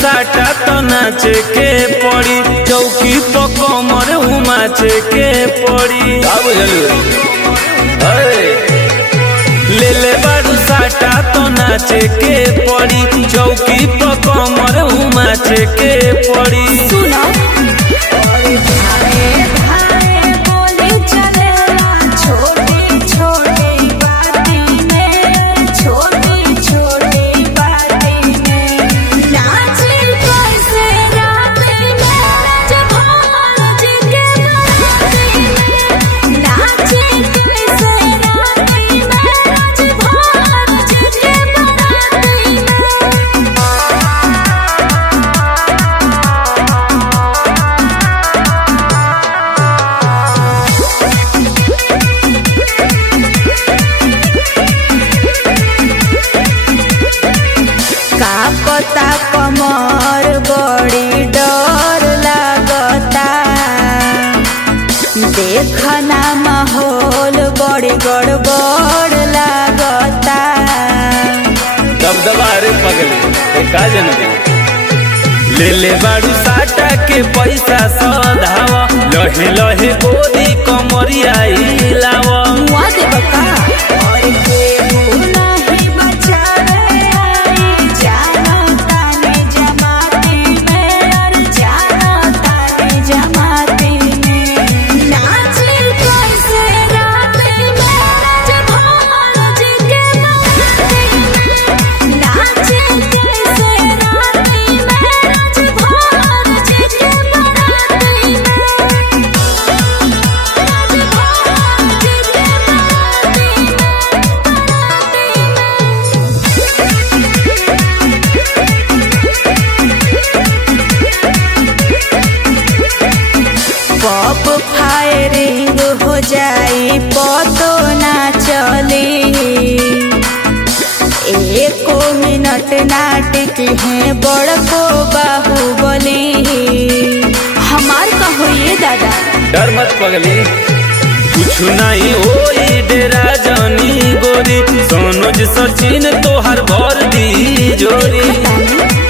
साटा तो नाचे के पड़ी चौकी तो कमर उमाचे के पड़ी ले ले बारू साटा तो नाचे के पड़ी चौकी तो कमर उमाचे के पड़ी सुनो पता कमर बड़ी डर लगता देखना माहौल बड़ी गड़बड़ लगता दबदबा रे पगले का जन ले ले बारू साटा के पैसा सधावा लहे लहे गोदी कमरिया हिलावा मुआ दे बका फायरिंग हो जाई पतो ना चली एको मिनट नाटक है बड़को बाहुबली हमार कहो ये दादा डर मत पगली कुछ नहीं होई डेरा जानी गोरी सोनोज सचिन तोहर भर दी जोरी।